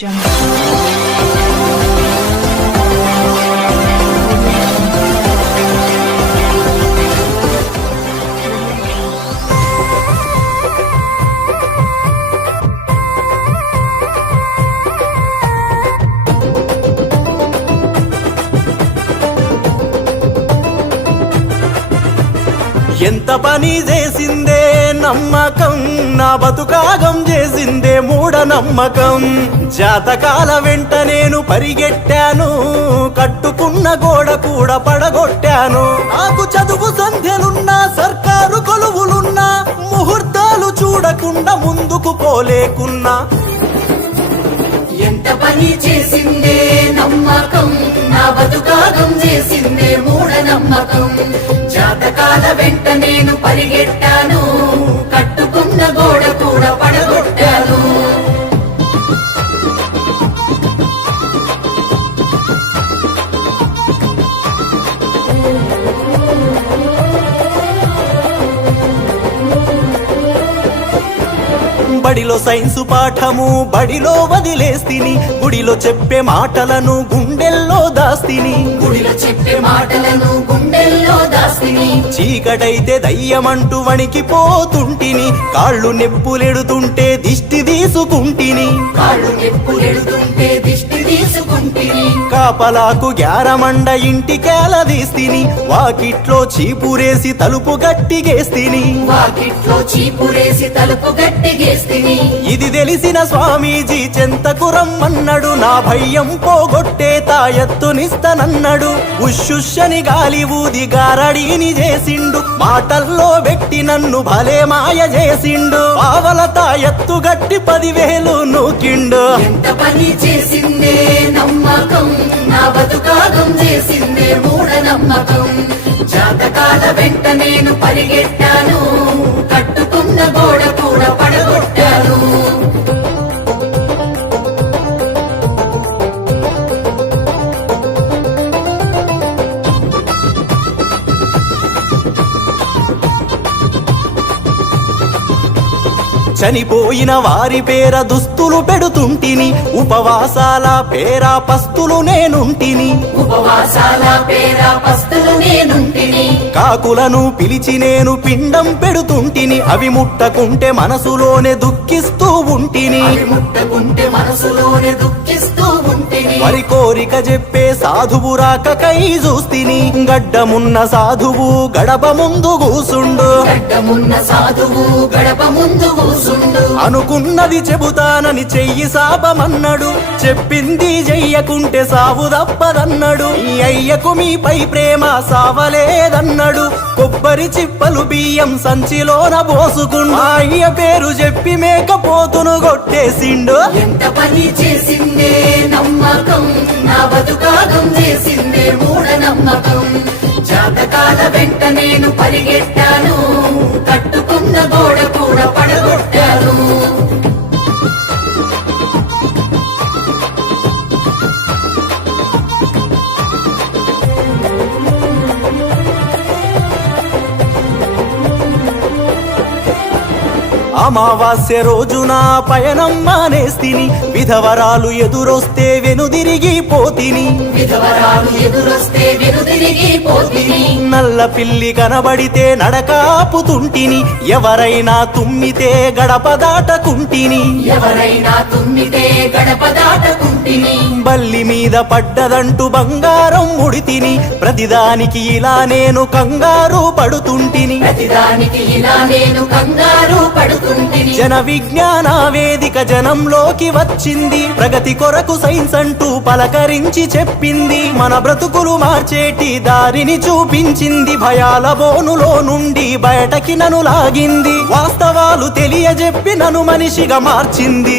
ఎంత పని చేసిందే నమ్మకం, నా బతుకాగం చేసిందే మూఢనమ్మకం. జాతకాల వెంట నేను పరిగెట్టాను, కట్టుకున్న గోడ కూడా పడగొట్టాను. నాకు చదువు సంధ్యలున్నా, సర్కారు కొలువులున్నా, ముహూర్తాలు చూడకుండా ముందుకు పోలేకున్నా. ఎంత పని చేసిందే నమ్మకం, నా బతుకాగం చేసిందే మూఢనమ్మకం. జాతకాల వెంట నేను పరిగెట్టాను, కట్టుకున్న గోడ కూడా పడగొట్టాను. బడిలో సైన్సు పాఠము బడిలో వదిలేస్తిని, గుడిలో చెప్పే మాటలను గుండెల్లో దాస్తిని. గుడిలో చెప్పే మాటలను గుండెల్లో దాస్తిని. చీకటైతే దయ్యమంటూ వణికిపోతుంటిని, కాళ్ళు నెప్పులెడుతుంటే దిష్టి తీసుకుంటిని. కాళ్ళు నెప్పులెడుతుంటే దిష్టి తీసుకుంటిని. కాపలాకు గ్యారమండ ఇంటికేలదీస్తిని, వాకిట్లో చీపురేసి తలుపు గట్టిగేస్తిని. వాకిట్లో చీపురేసి తలుపు గట్టిగేస్తిని. ఇది తెలిసిన స్వామీజీ చెంతకు రమ్మన్నాడు, నా భయం పోగొట్టే తాయెత్తునిస్తనన్నాడు. ఉషుషని గాలి ఊది గారడీని చేసిండు, మాటల్లో పెట్టి నన్ను భలే మాయ చేసిండు. పావల తాయెత్తు గట్టి 10,000 నూకిండు. ఎంత పని చేసిందే నమ్మకం, నా బతుకాగం చేసిందే మూఢనమ్మకం. జాతకాల వెంట నేను పరిగెట్టాను, కట్టుకున్న గోడ కూడా పడగొట్టాను. చనిపోయిన వారి పేర దుస్తులు పెడుతుంటిని, ఉపవాసాల పేర పస్తులు నేనుంటిని. ఉపవాసాల పేర పస్తులు నేనుంటిని. కాకులను పిలిచి నేను పిండం పెడుతుంటిని, అవి ముట్టకుంటే మనసులోనే దుఃఖిస్తూ ఉంటిని. అవి ముట్టకుంటే మనసులోనే దుఃఖిస్తూ ఉంటిని. వరి కోరిక చెప్పే సాధువు రాకకై చూస్తిని, గడ్డమున్న సాధువు గడప ముందు కూసుండు. గడ్డమున్న సాధువు గడప ముందు కూసుండు. అనుకున్నది చెబుతానని చెయ్యి సాపమన్నాడు, చెప్పింది చెయ్యకుంటే సావు తప్పదన్నాడు. ఈ అయ్యకు మీపై ప్రేమ సావలేదన్నాడు, కొబ్బరి చిప్పలు బియ్యం సంచిలోన పోసుకుండు. అయ్య పేరు చెప్పి మేకపోతును కొట్టేసిండు. ఎంత పని చేసిందే నమ్మకం, నా బతుకాగం చేసిందే మూఢనమ్మకం. జాతకాల వెంట నేను పరిగెట్టాను, కట్టుకున్న గోడ కూడా పడగొట్టాను. అమావాస్య రోజున పయనం మానేస్తిని, విధవరాలు ఎదురొస్తే వెనుదిరిగి పోతిని. విధవరాలు ఎదురొస్తే వెనుదిరిగి పోతిని. నల్ల పిల్లి కనబడితే నడకాపుతుంటిని, ఎవరైనా తుమ్మితే గడప దాటకుంటిని. ఎవరైనా తుమ్మితే గడప దాటకుంటిని. బల్లి మీద పడ్డదంటూ బంగారం ముడితిని, ప్రతిదానికి ఇలా నేను కంగారు పడుతుంటిని. ప్రతిదానికి ఇలా నేను కంగారు పడుతుంటిని. జన విజ్ఞాన వేదిక జనంలోకి వచ్చింది, ప్రగతి కొరకు సైన్స్ అంటూ పలకరించి చెప్పింది. మన బ్రతుకులు మార్చేటి దారిని చూపించింది, భయాల బోనులో నుండి బయటకి నన్ను లాగింది. వాస్తవాలు తెలియజెప్పి నన్ను మనిషిగా మార్చింది.